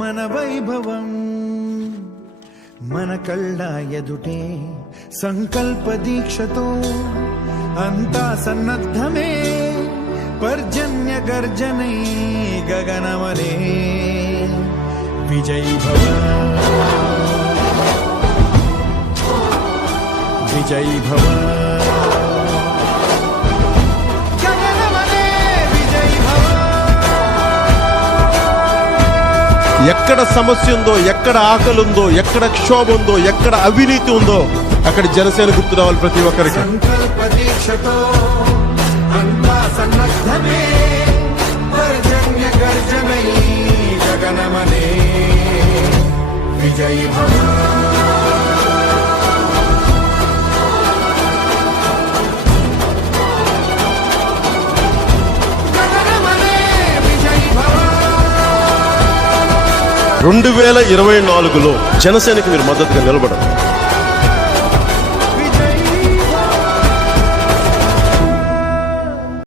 మన వైభవం మన కళ్ళ ఎదుటే సంకల్ప దీక్షతో అంతా సన్నద్ధమే పర్జన్య గర్జనే గగనమనే విజయ్ భవ విజయ్ భవ ఎక్కడ సమస్య ఉందో, ఎక్కడ ఆకలి ఉందో, ఎక్కడ క్షోభ ఉందో, ఎక్కడ అవినీతి ఉందో అక్కడ జనసేన గుర్తు రావాలి ప్రతి ఒక్కరికి. సంకల్ప దీక్షతో అంతా సన్నద్ధమే పర్జన్య గర్జనై గగనమనే విజయ్ భవ గగనమనే విజయ్ భవ. 2024లో జనసేనకి మీరు మద్దతుగా నిలబడారు.